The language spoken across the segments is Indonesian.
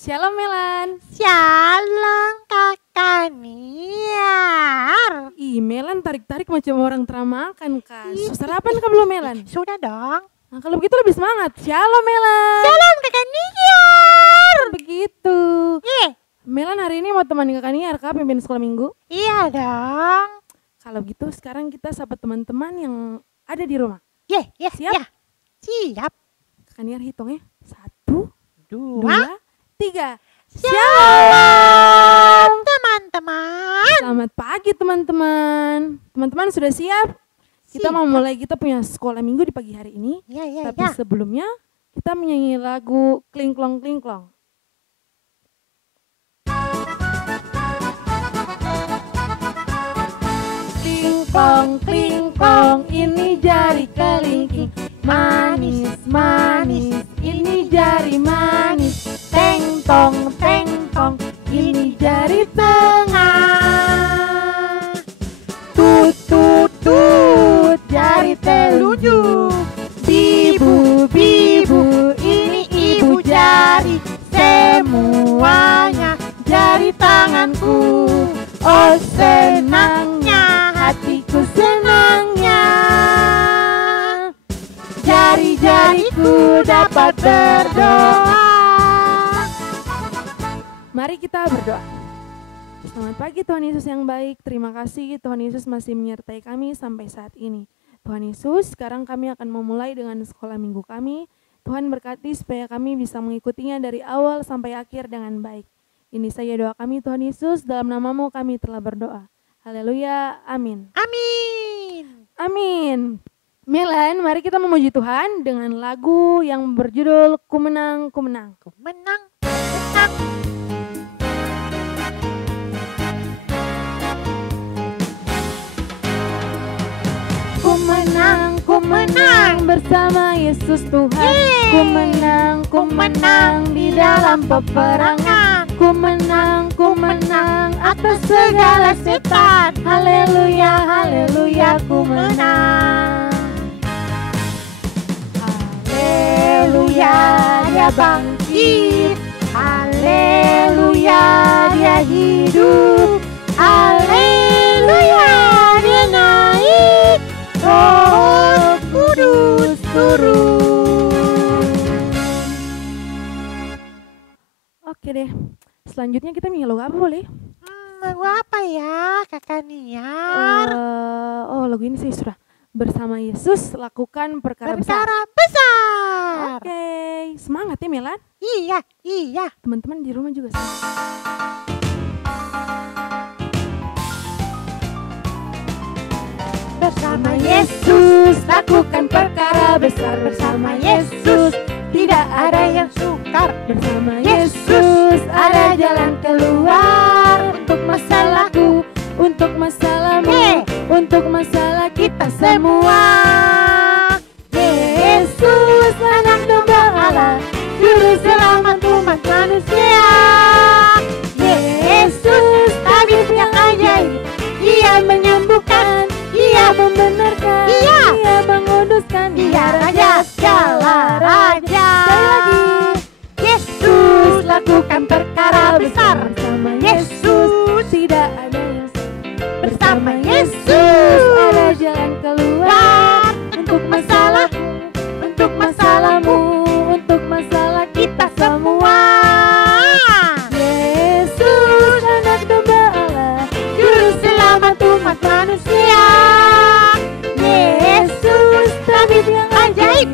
Shalom Melan. Shalom kakak Niar. Ih Melan tarik-tarik macam orang termakan Kak. Sarapan Kak belum Melan? Sudah dong. Nah kalau begitu lebih semangat. Shalom Melan. Shalom kakak Niar. Begitu. Iya. Melan hari ini mau temani kakak Niar Kak pimpin sekolah minggu? Iya dong. Kalau gitu sekarang kita sapa teman-teman yang ada di rumah. Iya. Siap? Ya. Siap. Kakak Niar hitung ya. 1, 2, 3. Shalom teman-teman. Selamat pagi teman-teman. Teman-teman sudah siap? Kita mau mulai kita punya sekolah minggu di pagi hari ini. Iya. Tapi sebelumnya kita menyanyi lagu Klingklong Klingklong. Klingklong Klingklong ini jari kelingking, manis manis ini jari manis. Teng tong ini jari tengah. Tut tut tut jari telunjuk. Bibu bibu ini ibu jari. Semuanya jari tanganku. Oh senangnya hatiku senangnya. Jari-jariku dapat berdoa. Mari kita berdoa. Selamat pagi Tuhan Yesus yang baik. Terima kasih Tuhan Yesus masih menyertai kami sampai saat ini. Tuhan Yesus, sekarang kami akan memulai dengan sekolah minggu kami. Tuhan berkati supaya kami bisa mengikutinya dari awal sampai akhir dengan baik. Ini saja doa kami Tuhan Yesus, dalam namamu kami telah berdoa. Haleluya, amin. Amin. Amin. Melan, mari kita memuji Tuhan dengan lagu yang berjudul Ku Menang, Ku Menang. Ku menang, ku menang. Ku menang bersama Yesus Tuhan. Ku menang di dalam peperangan. Ku menang atas segala setan. Haleluya, haleluya, ku menang. Haleluya, dia bangkit. Haleluya, dia hidup. Haleluya, dia naik. Roh Kudus turun. Oke deh, selanjutnya kita nyanyi lagu apa boleh? Lagu apa ya kakak Niar? Lagu ini sih sudah. Bersama Yesus lakukan perkara besar. Perkara besar. Oke, semangat ya Melan. Iya. Teman-teman di rumah juga sih. Bersama Yesus lakukan perkara besar. Bersama Yesus tidak ada yang sukar. Bersama Yesus ada jalan keluar. Untuk masalahku, untuk masalahmu, untuk masalah kita semua. Yesus anak domba Allah, juru selamat umat manusia. Yesus tabib yang ajaib, Dia menyembuhkan, Dia membenarkan, Dia menguduskan, Dia Raja segala raja. Sekali lagi, Yesus lakukan perkara besar. Bersama Yesus tidak ada yang bersama Yesus ada jalan keluar. Untuk masalahku, untuk masalahmu, untuk masalah kita semua. Yesus anak domba Allah, juru selamat umat manusia. Yesus tabib yang ajaib,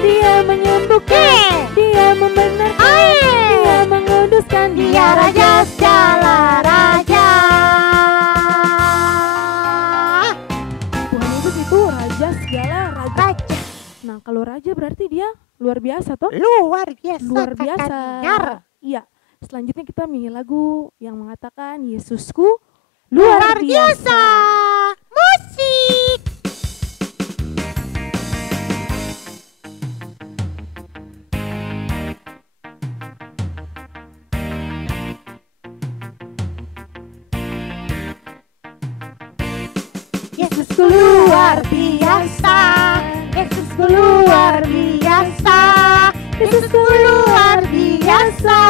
Dia menyembuhkan, Dia membenarkan, Dia menguduskan, Dia Raja segala raja. Tuhan Yesus itu Raja segala raja. Nah kalau raja berarti dia luar biasa toh? Luar biasa. Luar kakak biasa. Niar. Iya. Selanjutnya kita nyanyi lagu yang mengatakan Yesusku luar biasa. Musik. Yesusku luar biasa. Yesusku luar biasa. Yesusku luar biasa.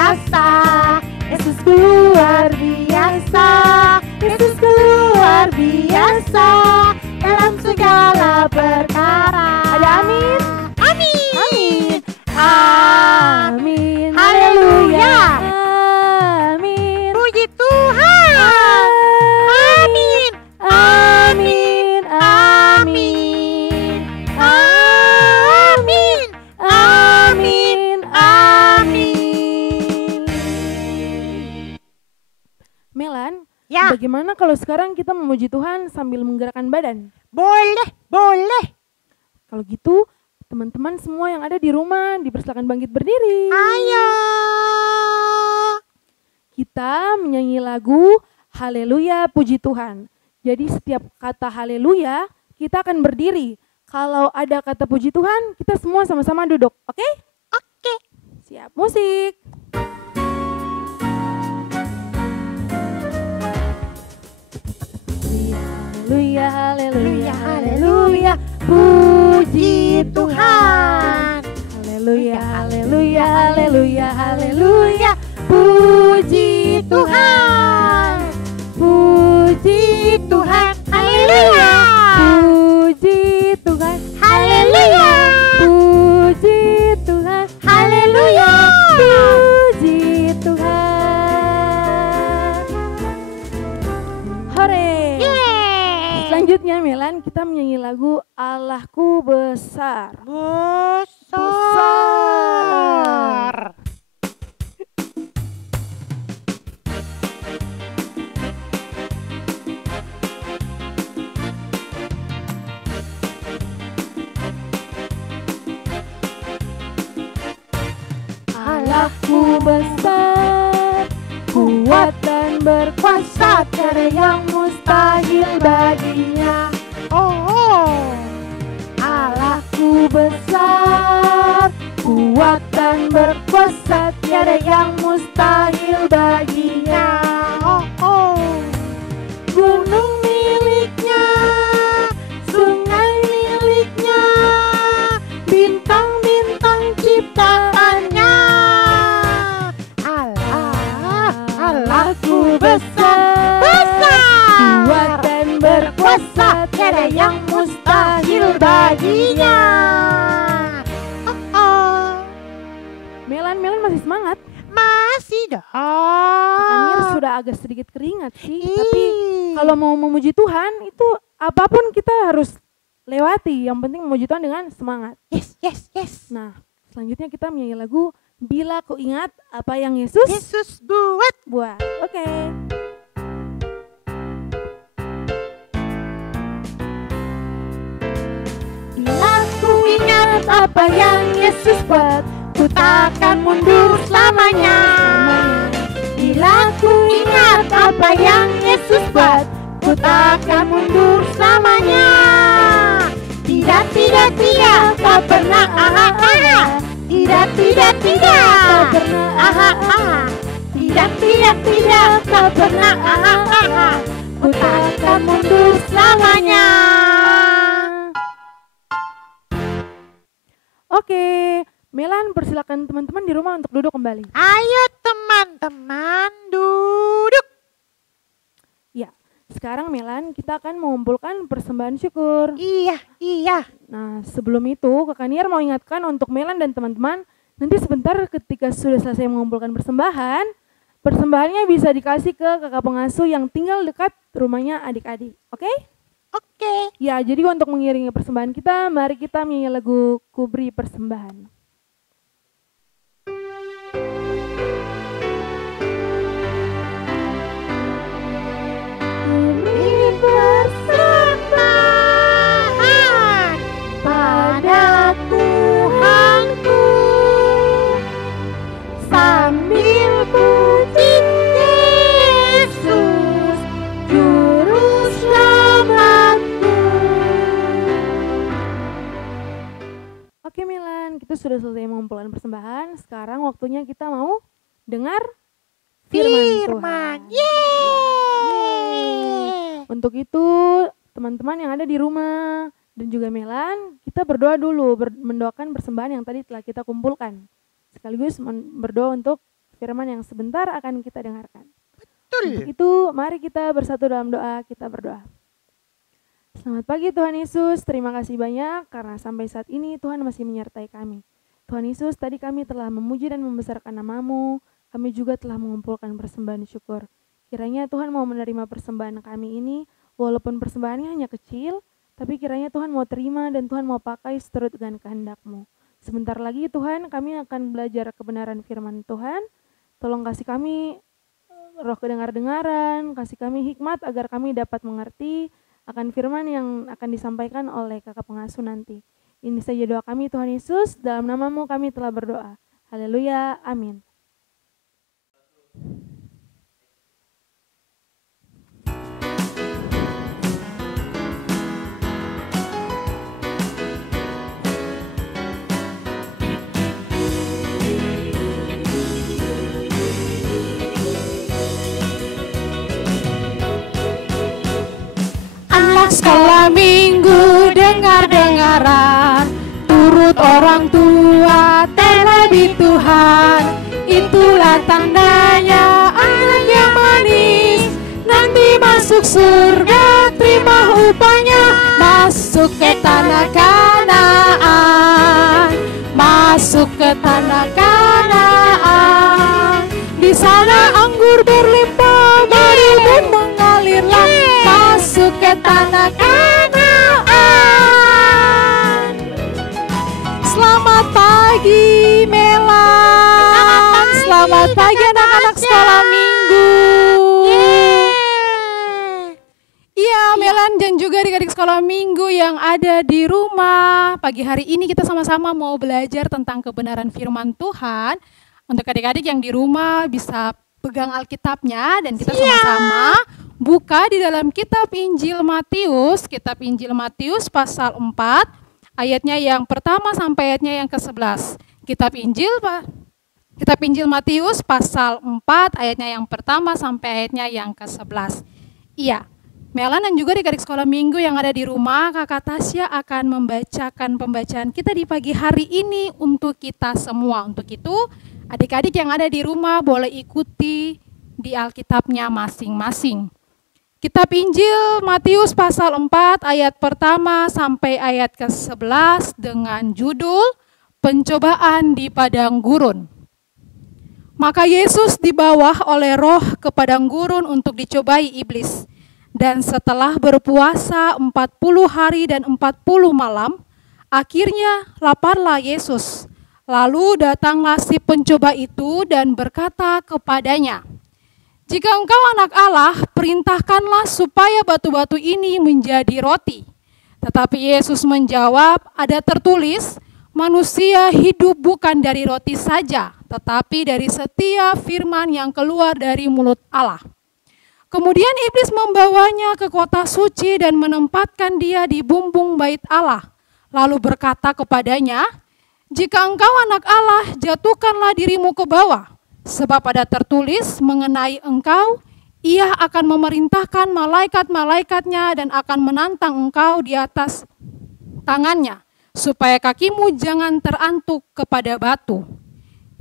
biasa. Yesusku luar biasa. Yesusku luar biasa dalam segala perkara. Ada amin. Amin. Amin. Amin. Haleluya. Amin. Puji Tuhan. Amin. Amin. Amin. Amin. Amin. Amin. Melan, Ya, bagaimana kalau sekarang kita memuji Tuhan sambil menggerakkan badan? boleh, boleh. Kalau gitu, teman-teman semua yang ada di rumah dipersilakan bangkit berdiri. Ayo. Kita menyanyi lagu Haleluya Puji Tuhan. Jadi setiap kata haleluya, kita akan berdiri. Kalau ada kata puji Tuhan, kita semua sama-sama duduk, oke? Oke. Siap, musik. Haleluya, haleluya, haleluya, Puji Tuhan. haleluya, haleluya, haleluya, haleluya, Puji Tuhan. Puji Tuhan. Haleluya. puji Tuhan, Haleluya. puji Tuhan, Haleluya. puji Tuhan. Hore! Yeay. Selanjutnya Melan, kita menyanyi lagu Allahku Besar. Besar. Allahku besar, kuat dan berkuasa, tiada yang mustahil baginya. Oh. Allahku besar, kuat dan berkuasa, tiada yang mustahil baginya. Oh. Oh. Gunung miliknya, sungai miliknya, bintang-bintang ciptaannya. Allahku besar, Kuat dan berkuasa, tiada yang mustahil baginya. Melan masih semangat. Masih Kakaknya dong. sudah agak sedikit keringat sih. Tapi kalau mau memuji Tuhan itu apapun kita harus lewati. Yang penting memuji Tuhan dengan semangat. Yes, yes, yes. Nah, selanjutnya kita menyanyi lagu Bila Ku Ingat Apa Yang Yesus Yesus buat. Buat. Oke. Bila ku ingat apa yang Yesus buat, ku takkan mundur selamanya. Bila ku ingat apa yang Yesus buat, ku takkan mundur selamanya. Tidak, tidak, tidak, tak pernah Tidak, tidak, tidak, tak pernah Tidak, tidak, tidak, tak pernah Ku takkan mundur selamanya. Oke, Melan persilakan teman-teman di rumah untuk duduk kembali. Ayo teman-teman duduk. Ya, sekarang Melan kita akan mengumpulkan persembahan syukur. Iya, iya. Nah, sebelum itu Kakak Niar mau ingatkan untuk Melan dan teman-teman, nanti sebentar ketika sudah selesai mengumpulkan persembahan, persembahannya bisa dikasih ke kakak pengasuh yang tinggal dekat rumahnya adik-adik. Oke? Oke. Ya, jadi untuk mengiringi persembahan kita, mari kita menyanyi lagu Kuberi Persembahan. Kuberi persembahan pada Tuhanku sambil puji Yesus juru selamatku. Oke Milan, kita sudah selesai mengumpulkan persembahan. Sekarang waktunya kita mau dengar firman Tuhan. Yeay. Untuk itu teman-teman yang ada di rumah dan juga Melan, kita berdoa dulu, mendoakan persembahan yang tadi telah kita kumpulkan. Sekaligus berdoa untuk firman yang sebentar akan kita dengarkan. Untuk Betul. itu, mari kita bersatu dalam doa, kita berdoa. Selamat pagi Tuhan Yesus, terima kasih banyak karena sampai saat ini Tuhan masih menyertai kami. Tuhan Yesus, tadi kami telah memuji dan membesarkan nama-Mu, kami juga telah mengumpulkan persembahan syukur. Kiranya Tuhan mau menerima persembahan kami ini, walaupun persembahannya hanya kecil, tapi kiranya Tuhan mau terima dan Tuhan mau pakai seturut dengan kehendak-Mu. Sebentar lagi Tuhan, kami akan belajar kebenaran firman Tuhan. Tolong kasih kami roh kedengar-dengaran, kasih kami hikmat agar kami dapat mengerti akan firman yang akan disampaikan oleh kakak pengasuh nanti. Ini saja doa kami Tuhan Yesus, dalam nama-Mu kami telah berdoa. Haleluya, amin. Anak sekolah minggu dengar-dengaran, turut orang tua terlebih Tuhan. Itulah tandanya anak yang manis, nanti masuk surga terima upahnya. Masuk ke tanah Kanaan, masuk ke tanah Kanaan. Di sana anggur berlimpah, madu pun mengalirlah. Masuk ke tanah Kanaan. Selamat pagi Melan. Selamat pagi anak-anak sekolah minggu. Iya Melan dan juga adik-adik sekolah minggu yang ada di rumah. Pagi hari ini kita sama-sama mau belajar tentang kebenaran firman Tuhan. Untuk adik-adik yang di rumah bisa pegang Alkitabnya dan kita sama-sama buka di dalam kitab Injil Matius pasal 4 ayatnya yang pertama sampai ayatnya yang ke-11. Kitab Injil Matius pasal 4 ayatnya yang pertama sampai ayatnya yang ke-11. Iya, Melan dan juga adik-adik sekolah minggu yang ada di rumah, Kakak Tasya akan membacakan pembacaan kita di pagi hari ini untuk kita semua. Untuk itu, adik-adik yang ada di rumah boleh ikuti di Alkitabnya masing-masing. Kitab Injil Matius pasal 4 ayat pertama sampai ayat ke-11 dengan judul Pencobaan di Padang Gurun. Maka Yesus dibawa oleh Roh ke padang gurun untuk dicobai iblis. Dan setelah berpuasa 40 hari dan 40 malam, akhirnya laparlah Yesus. Lalu datanglah si pencoba itu dan berkata kepadanya, "Jika engkau anak Allah, perintahkanlah supaya batu-batu ini menjadi roti." Tetapi Yesus menjawab, "Ada tertulis, manusia hidup bukan dari roti saja, tetapi dari setiap firman yang keluar dari mulut Allah." Kemudian iblis membawanya ke kota suci dan menempatkan dia di bumbung bait Allah. Lalu berkata kepadanya, "Jika engkau anak Allah, jatuhkanlah dirimu ke bawah. Sebab ada tertulis mengenai engkau, Ia akan memerintahkan malaikat-malaikatnya dan akan menantang engkau di atas tangannya, supaya kakimu jangan terantuk kepada batu."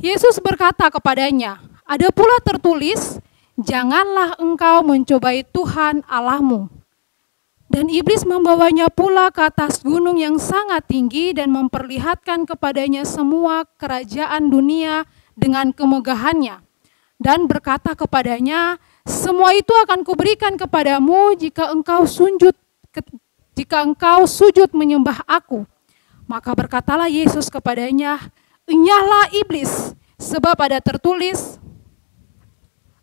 Yesus berkata kepadanya, "Ada pula tertulis, janganlah engkau mencobai Tuhan Allahmu." Dan iblis membawanya pula ke atas gunung yang sangat tinggi dan memperlihatkan kepadanya semua kerajaan dunia dengan kemegahannya. Dan berkata kepadanya, "Semua itu akan kuberikan kepadamu jika engkau sujud menyembah aku." Maka berkatalah Yesus kepadanya, "Enyahlah iblis, sebab ada tertulis,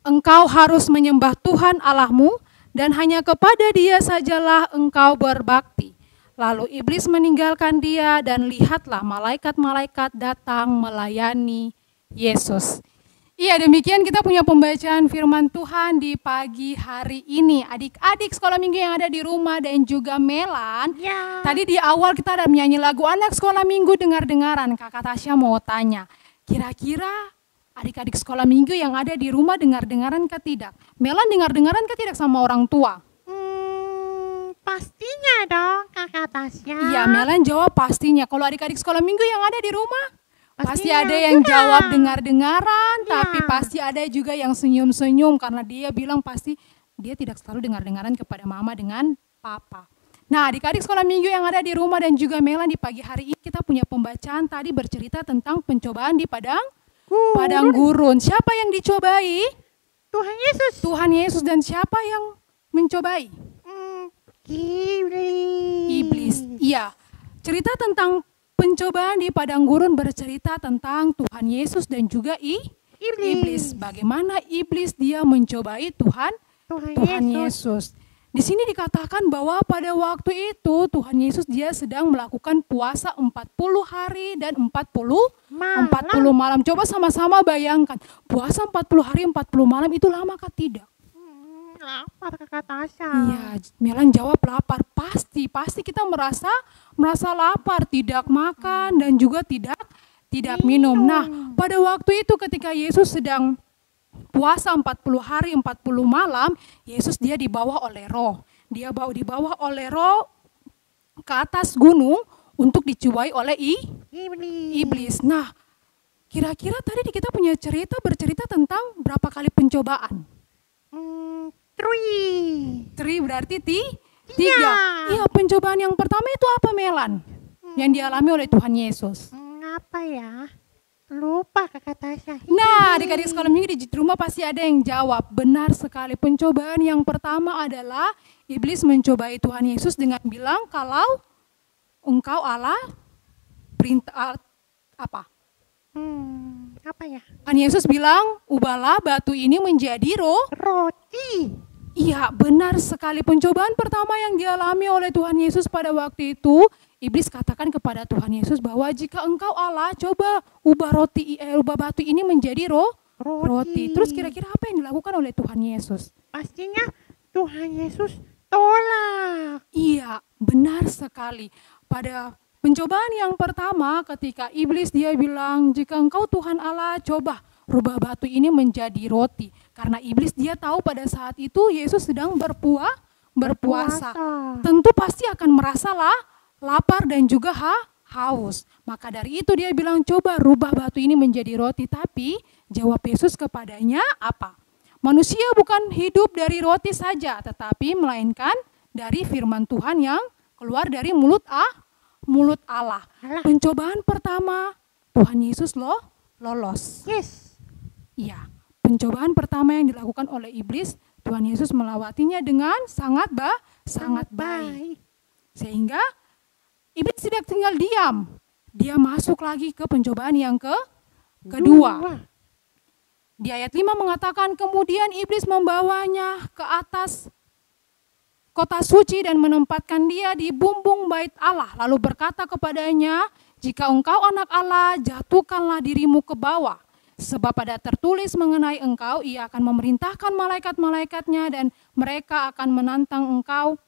engkau harus menyembah Tuhan Allahmu dan hanya kepada Dia sajalah engkau berbakti." Lalu iblis meninggalkan dia dan lihatlah malaikat-malaikat datang melayani Yesus. Iya, demikian kita punya pembacaan firman Tuhan di pagi hari ini. Adik-adik sekolah minggu yang ada di rumah dan juga Melan. Ya. Tadi di awal kita ada menyanyi lagu Anak Sekolah Minggu Dengar-dengaran. Kakak Tasya mau tanya, kira-kira adik-adik sekolah minggu yang ada di rumah dengar-dengaran ke tidak? Melan dengar-dengaran ke tidak sama orang tua? Pastinya dong Kakak Tasya. Iya, Melan jawab pastinya. Kalau adik-adik sekolah minggu yang ada di rumah, Pasti Pastinya ada yang jawab senang. dengar-dengaran, Iya. tapi pasti ada juga yang senyum-senyum karena dia bilang pasti dia tidak selalu dengar-dengaran kepada mama dengan papa. Nah, adik-adik sekolah minggu yang ada di rumah dan juga Melan, di pagi hari ini kita punya pembacaan tadi bercerita tentang pencobaan di padang gurun. Siapa yang dicobai? Tuhan Yesus. Tuhan Yesus. Dan siapa yang mencobai? Iblis. Iya. Cerita tentang pencobaan di padang gurun bercerita tentang Tuhan Yesus dan juga iblis. Bagaimana iblis dia mencobai Tuhan Yesus. Di sini dikatakan bahwa pada waktu itu Tuhan Yesus dia sedang melakukan puasa 40 hari dan 40 malam. Coba sama-sama bayangkan, puasa 40 hari 40 malam itu lama kah? Tidak. Lapar Kakak Tasya. Iya, Melan jawab lapar. Pasti kita merasa lapar, tidak makan dan juga tidak minum. Nah, pada waktu itu ketika Yesus sedang puasa 40 hari 40 malam, Yesus dia dibawa oleh Roh. Dia dibawa oleh Roh ke atas gunung untuk dicobai oleh iblis. Nah, kira-kira tadi kita punya bercerita tentang berapa kali pencobaan? 3 berarti 3. Iya, pencobaan yang pertama itu apa, Melan? Yang dialami oleh Tuhan Yesus. Apa ya? Lupa Kakak Tasya. Nah, adik-adik sekolah minggu di rumah pasti ada yang jawab. Benar sekali, pencobaan yang pertama adalah iblis mencobai Tuhan Yesus dengan bilang kalau engkau Allah, perintah apa? Apa ya? Tuhan Yesus bilang, ubahlah batu ini menjadi roti. Iya, benar sekali. Pencobaan pertama yang dialami oleh Tuhan Yesus pada waktu itu, iblis katakan kepada Tuhan Yesus bahwa jika engkau Allah, coba ubah batu ini menjadi roti. Terus kira-kira apa yang dilakukan oleh Tuhan Yesus? Pastinya Tuhan Yesus tolak. Iya, benar sekali. Pada pencobaan yang pertama ketika iblis dia bilang, jika engkau Tuhan Allah, coba rubah batu ini menjadi roti. Karena iblis dia tahu pada saat itu Yesus sedang berpuasa. Tentu pasti akan merasa lapar dan juga haus. Maka dari itu dia bilang, coba rubah batu ini menjadi roti. Tapi jawab Yesus kepadanya apa? Manusia bukan hidup dari roti saja, tetapi melainkan dari firman Tuhan yang keluar dari mulut Allah. Pencobaan pertama Tuhan Yesus lolos. Yes. Iya, pencobaan pertama yang dilakukan oleh iblis, Tuhan Yesus melewatinya dengan sangat baik. Sehingga iblis tidak tinggal diam. Dia masuk lagi ke pencobaan yang kedua. Di ayat 5 mengatakan, kemudian iblis membawanya ke atas kota suci dan menempatkan dia di bumbung bait Allah. Lalu berkata kepadanya, jika engkau anak Allah, jatuhkanlah dirimu ke bawah. Sebab ada tertulis mengenai engkau, ia akan memerintahkan malaikat-malaikatnya dan mereka akan menantang engkau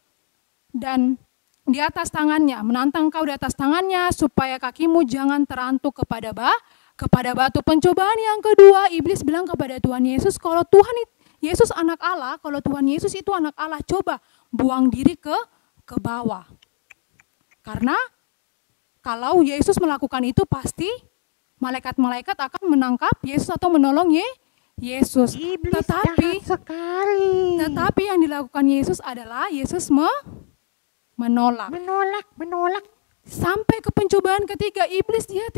dan di atas tangannya, menantang engkau di atas tangannya supaya kakimu jangan terantuk kepada batu. Pencobaan yang kedua, iblis bilang kepada Tuhan Yesus, kalau Tuhan Yesus anak Allah, kalau Tuhan Yesus itu anak Allah, coba buang diri ke bawah. Karena kalau Yesus melakukan itu pasti malaikat-malaikat akan menangkap Yesus atau menolong Yesus. Iblis jahat sekali. Tetapi yang dilakukan Yesus adalah Yesus menolak. Sampai ke pencobaan ketiga, iblis dia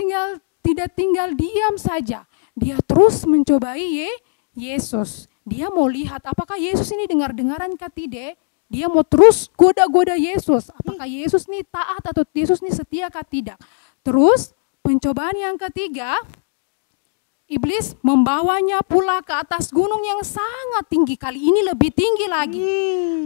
tidak tinggal diam saja. Dia terus mencobai Yesus. Dia mau lihat apakah Yesus ini dengar-dengaran kah tidak. Dia mau terus goda-goda Yesus. Apakah Yesus ini taat atau Yesus ini setia kah tidak. Terus pencobaan yang ketiga, iblis membawanya pula ke atas gunung yang sangat tinggi, kali ini lebih tinggi lagi.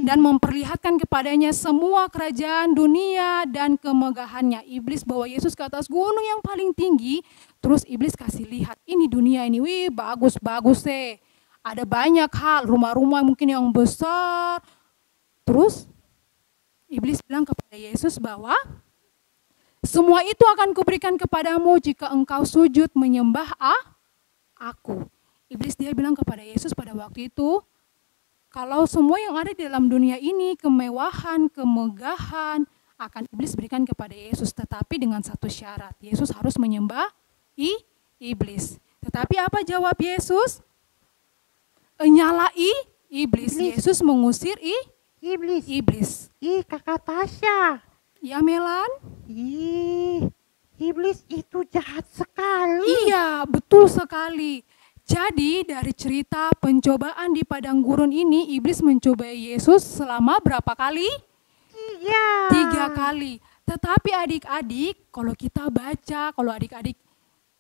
Dan memperlihatkan kepadanya semua kerajaan dunia dan kemegahannya. Iblis bawa Yesus ke atas gunung yang paling tinggi, terus iblis kasih lihat, ini dunia ini, wih bagus-bagus deh. Ada banyak hal, rumah-rumah mungkin yang besar. Terus iblis bilang kepada Yesus bahwa semua itu akan kuberikan kepadamu jika engkau sujud menyembah aku. Iblis dia bilang kepada Yesus pada waktu itu, kalau semua yang ada di dalam dunia ini, kemewahan, kemegahan, akan iblis berikan kepada Yesus. Tetapi dengan satu syarat, Yesus harus menyembah iblis. Tetapi apa jawab Yesus? Nyala iblis. Yesus mengusir Iblis. iblis. Ih, Kakak Tasya. Ya Melan? Ih, iblis itu jahat sekali. Iya, betul sekali. Jadi dari cerita pencobaan di padang gurun ini, iblis mencobai Yesus selama berapa kali? Iya. 3 kali. Tetapi adik-adik, kalau kita baca, kalau adik-adik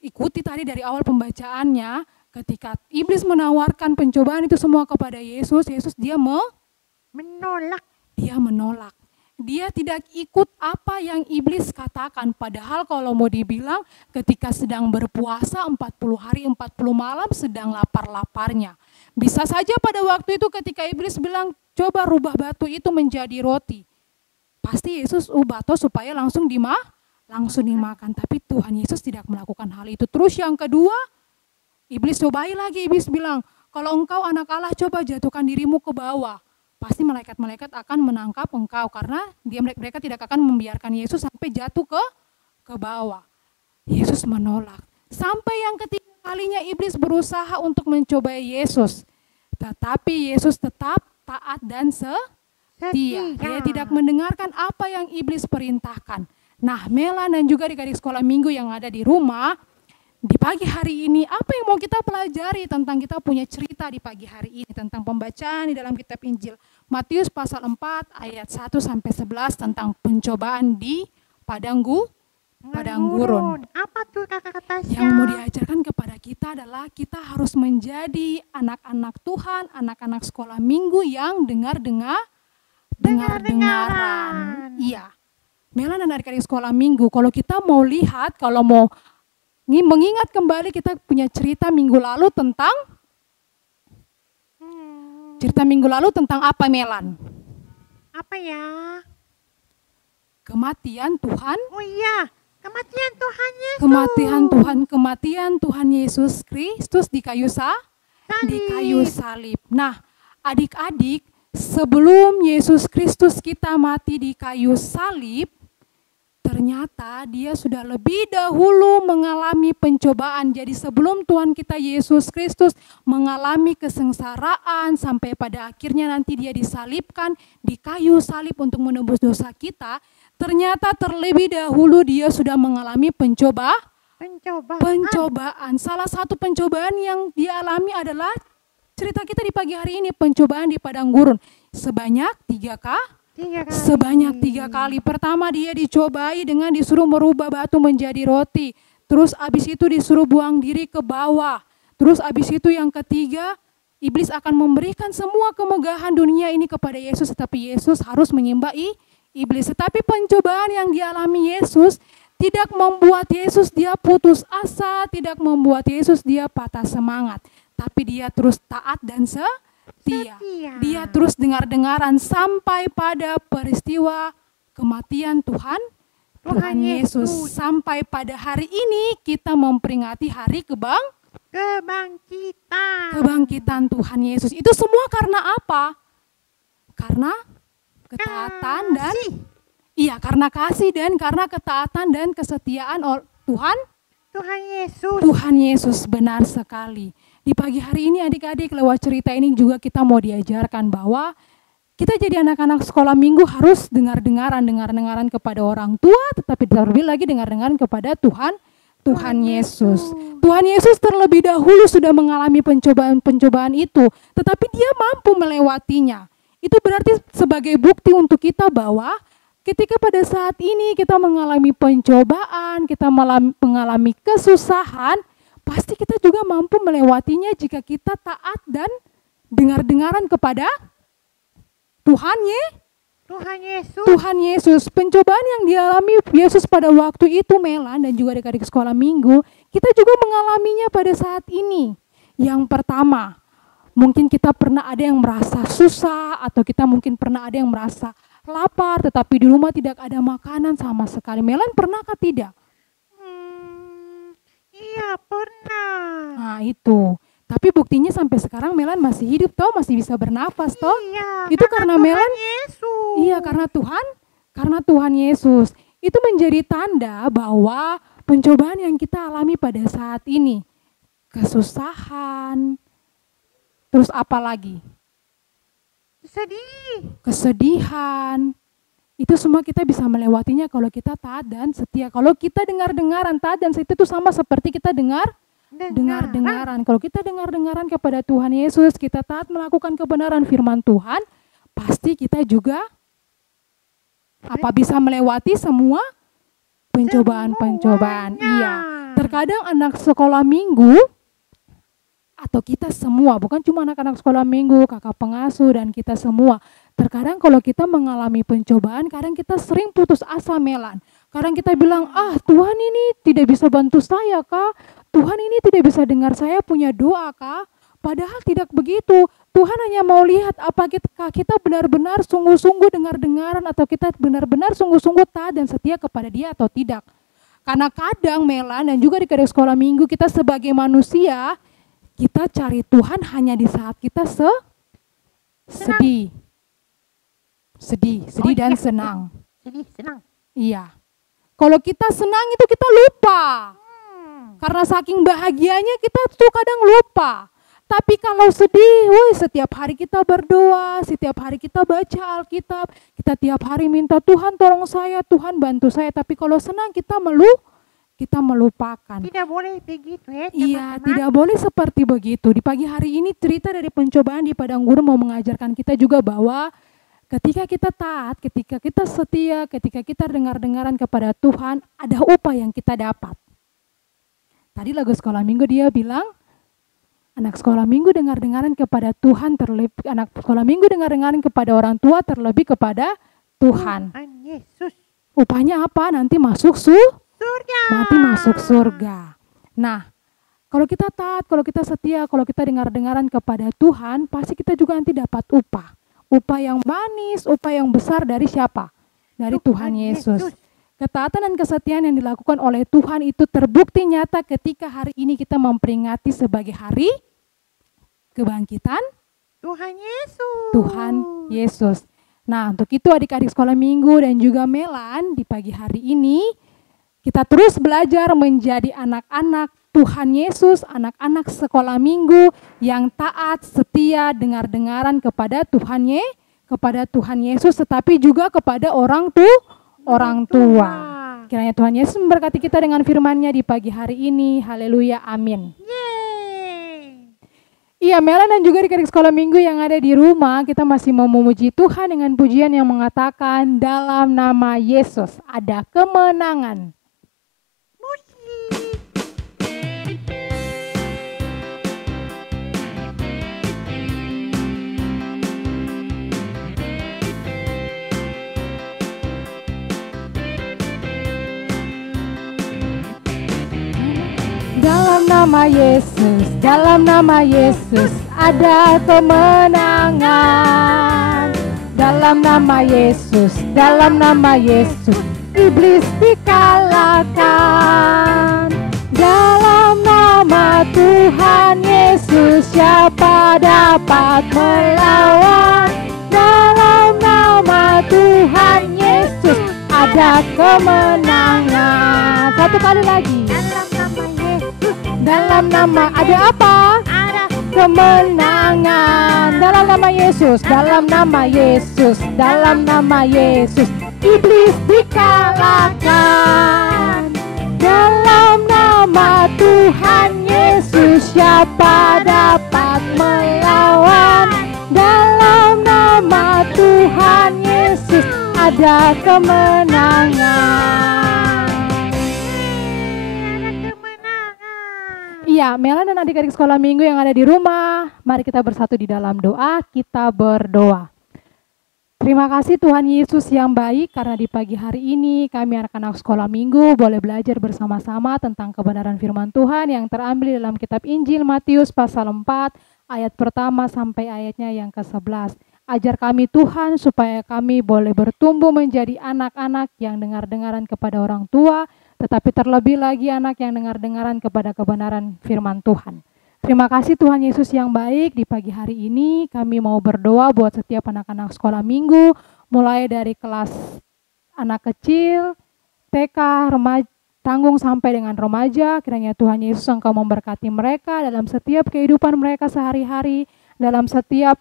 ikuti tadi dari awal pembacaannya, ketika iblis menawarkan pencobaan itu semua kepada Yesus, dia Menolak. menolak. Dia tidak ikut apa yang iblis katakan. Padahal kalau mau dibilang ketika sedang berpuasa 40 hari 40 malam sedang lapar-laparnya. Bisa saja pada waktu itu ketika iblis bilang coba rubah batu itu menjadi roti. Pasti Yesus ubah toh supaya langsung dimakan. Tapi Tuhan Yesus tidak melakukan hal itu. Terus yang kedua, iblis cobai lagi. Iblis bilang, kalau engkau anak Allah coba jatuhkan dirimu ke bawah. Pasti malaikat-malaikat akan menangkap engkau karena mereka tidak akan membiarkan Yesus sampai jatuh ke bawah. Yesus menolak. Sampai yang ketiga kalinya iblis berusaha untuk mencobai Yesus. Tetapi Yesus tetap taat dan setia. Dia tidak mendengarkan apa yang iblis perintahkan. Nah, Melan dan juga adik-adik sekolah minggu yang ada di rumah, di pagi hari ini apa yang mau kita pelajari tentang kita punya cerita di pagi hari ini tentang pembacaan di dalam kitab Injil Matius pasal 4 ayat 1 sampai 11 tentang pencobaan di padang gurun. Apa tuh Kakak Tasya? Yang mau diajarkan kepada kita adalah kita harus menjadi anak-anak Tuhan, anak-anak sekolah minggu yang dengar-dengaran. Iya. Melan dan adik-adik sekolah minggu, kalau kita mau lihat, kalau mau mengingat kembali kita punya cerita minggu lalu tentang apa Melan? Apa ya? Kematian Tuhan. Oh iya, kematian Tuhan Yesus. Kematian Tuhan Yesus Kristus di kayu salib. Nah, adik-adik, sebelum Yesus Kristus kita mati di kayu salib, ternyata dia sudah lebih dahulu mengalami pencobaan. Jadi sebelum Tuhan kita Yesus Kristus mengalami kesengsaraan sampai pada akhirnya nanti dia disalibkan di kayu salib untuk menebus dosa kita, ternyata terlebih dahulu dia sudah mengalami pencobaan. Salah satu pencobaan yang dia alami adalah cerita kita di pagi hari ini, pencobaan di padang gurun sebanyak 3 kali. Pertama dia dicobai dengan disuruh merubah batu menjadi roti. Terus abis itu disuruh buang diri ke bawah. Terus abis itu yang ketiga, iblis akan memberikan semua kemegahan dunia ini kepada Yesus. Tetapi Yesus harus menyembah iblis. Tetapi pencobaan yang dialami Yesus tidak membuat Yesus dia putus asa. Tidak membuat Yesus dia patah semangat. Tapi dia terus taat dan setia. Dia terus dengar-dengaran sampai pada peristiwa kematian Tuhan Yesus. Sampai pada hari ini kita memperingati hari kebangkitan Tuhan Yesus. Itu semua karena apa? Karena ketaatan dan karena kasih dan karena ketaatan dan kesetiaan Tuhan Yesus, benar sekali. Di pagi hari ini adik-adik lewat cerita ini juga kita mau diajarkan bahwa kita jadi anak-anak sekolah minggu harus dengar-dengaran kepada orang tua, tetapi terlebih lagi dengar-dengaran kepada Tuhan Yesus. Tuhan Yesus terlebih dahulu sudah mengalami pencobaan itu, tetapi dia mampu melewatinya. Itu berarti sebagai bukti untuk kita bahwa ketika pada saat ini kita mengalami pencobaan, kita mengalami kesusahan, pasti kita juga mampu melewatinya jika kita taat dan dengar-dengaran kepada Tuhan Yesus. Pencobaan yang dialami Yesus pada waktu itu Melan dan juga adik-adik sekolah minggu, kita juga mengalaminya pada saat ini. Yang pertama, mungkin kita pernah ada yang merasa susah atau kita mungkin pernah ada yang merasa lapar tetapi di rumah tidak ada makanan sama sekali. Melan pernahkah tidak? Iya pernah. Nah itu, tapi buktinya sampai sekarang Melan masih hidup toh, masih bisa bernafas toh. Iya, itu karena Melan. Yesus. Iya karena Tuhan Yesus. Itu menjadi tanda bahwa Pencobaan yang kita alami pada saat ini, kesusahan, terus apa lagi? Sedih. Kesedihan. Itu semua kita bisa melewatinya kalau kita taat dan setia. Kalau kita dengar-dengaran, taat dan setia itu sama seperti kita dengar-dengaran. Kalau kita dengar-dengaran kepada Tuhan Yesus, kita taat melakukan kebenaran firman Tuhan, pasti kita juga bisa melewati semua pencobaan-pencobaan. Iya. Terkadang anak sekolah minggu atau kita semua, bukan cuma anak-anak sekolah minggu, kakak pengasuh dan kita semua. Terkadang kalau kita mengalami pencobaan, kadang kita sering putus asa, Melan. Kadang kita bilang, Tuhan ini tidak bisa bantu saya kah? Tuhan ini tidak bisa dengar saya punya doa kah? Padahal tidak begitu. Tuhan hanya mau lihat apakah kita benar-benar sungguh-sungguh dengar-dengaran atau kita benar-benar sungguh-sungguh taat dan setia kepada Dia atau tidak. Karena kadang, Melan, dan juga di adik sekolah minggu, kita sebagai manusia, kita cari Tuhan hanya di saat kita sedih dan senang. Sedih, senang. Iya. Kalau kita senang itu kita lupa. Karena saking bahagianya kita tuh kadang lupa. Tapi kalau sedih, setiap hari kita berdoa, setiap hari kita baca Alkitab, kita tiap hari minta Tuhan tolong saya, Tuhan bantu saya. Tapi kalau senang kita melupakan. Tidak boleh begitu ya, Iya, teman-teman. tidak boleh seperti begitu. Di pagi hari ini cerita dari pencobaan di Padang Gurun mau mengajarkan kita juga bahwa ketika kita taat, ketika kita setia, ketika kita dengar-dengaran kepada Tuhan, ada upah yang kita dapat. Tadi lagu sekolah minggu dia bilang, anak sekolah minggu dengar-dengaran kepada Tuhan, anak sekolah minggu dengar-dengaran kepada orang tua, terlebih kepada Tuhan. Tuhan Yesus. Upahnya apa? Nanti masuk Surga. mati masuk surga. Nah, kalau kita taat, kalau kita setia, kalau kita dengar-dengaran kepada Tuhan, pasti kita juga nanti dapat upah. Upah yang manis, upah yang besar dari siapa? Dari Tuhan Yesus. Ketaatan dan kesetiaan yang dilakukan oleh Tuhan itu terbukti nyata ketika hari ini kita memperingati sebagai hari kebangkitan Tuhan Yesus. Nah, untuk itu adik-adik sekolah minggu dan juga Melan di pagi hari ini, kita terus belajar menjadi anak-anak Tuhan Yesus, anak-anak sekolah minggu yang taat, setia, dengar-dengaran kepada Tuhan Yesus, tetapi juga kepada orang tua. Kiranya Tuhan Yesus memberkati kita dengan firman-Nya di pagi hari ini. Haleluya, amin. Iya, Melan dan juga adik-adik sekolah minggu yang ada di rumah, kita masih mau memuji Tuhan dengan pujian yang mengatakan dalam nama Yesus ada kemenangan. Dalam nama Yesus ada kemenangan. Dalam nama Yesus iblis dikalahkan. Dalam nama Tuhan Yesus siapa dapat melawan? Dalam nama Tuhan Yesus ada kemenangan. Satu kali lagi. Dalam nama ada apa? Ada kemenangan. Dalam nama Yesus, dalam nama Yesus, dalam nama Yesus iblis dikalahkan. Dalam nama Tuhan Yesus siapa dapat melawan? Dalam nama Tuhan Yesus ada kemenangan. Iya, Melan dan adik-adik sekolah minggu yang ada di rumah, mari kita bersatu di dalam doa, kita berdoa. Terima kasih Tuhan Yesus yang baik, karena di pagi hari ini kami anak-anak sekolah minggu boleh belajar bersama-sama tentang kebenaran firman Tuhan yang terambil dalam kitab Injil Matius pasal 4, ayat pertama sampai ayatnya yang ke-11. Ajar kami Tuhan supaya kami boleh bertumbuh menjadi anak-anak yang dengar-dengaran kepada orang tua, tetapi terlebih lagi anak yang dengar-dengaran kepada kebenaran firman Tuhan. Terima kasih Tuhan Yesus yang baik, di pagi hari ini kami mau berdoa buat setiap anak-anak sekolah minggu, mulai dari kelas anak kecil, TK, remaja, tanggung sampai dengan remaja. Kiranya Tuhan Yesus Engkau memberkati mereka dalam setiap kehidupan mereka sehari-hari, dalam setiap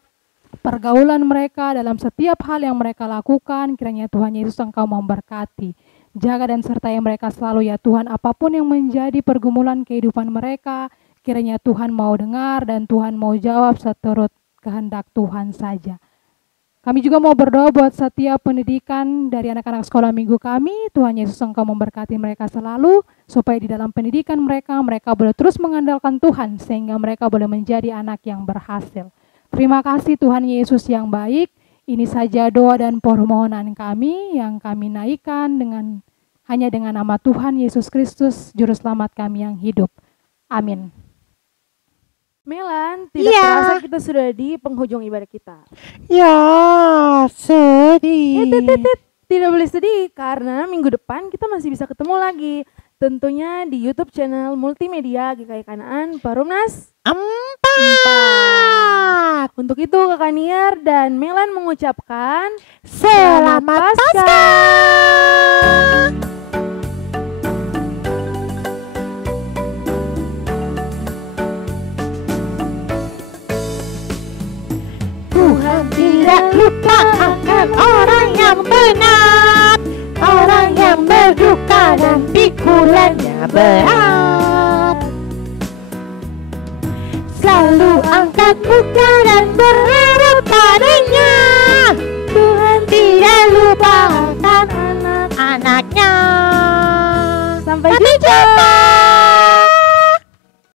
pergaulan mereka, dalam setiap hal yang mereka lakukan. Kiranya Tuhan Yesus Engkau memberkati. Jaga dan sertai mereka selalu ya Tuhan, apapun yang menjadi pergumulan kehidupan mereka, kiranya Tuhan mau dengar dan Tuhan mau jawab seturut kehendak Tuhan saja. Kami juga mau berdoa buat setiap pendidikan dari anak-anak sekolah minggu kami. Tuhan Yesus Engkau memberkati mereka selalu, supaya di dalam pendidikan mereka boleh terus mengandalkan Tuhan, sehingga mereka boleh menjadi anak yang berhasil. Terima kasih Tuhan Yesus yang baik. Ini saja doa dan permohonan kami yang kami naikkan hanya dengan nama Tuhan Yesus Kristus, Juru Selamat kami yang hidup. Amin. Melan, tidak Iya. terasa kita sudah di penghujung ibadah kita. Ya, sedih. Tidak boleh sedih karena minggu depan kita masih bisa ketemu lagi. Tentunya di YouTube channel multimedia GKI Kanaan Perumnas 4. Untuk itu Kakak Niar dan Melan mengucapkan Selamat Paskah. Tuhan tidak lupa akan orang yang benar, orang yang berduka dan pikulannya berat. Selalu angkat muka dan berharap padanya.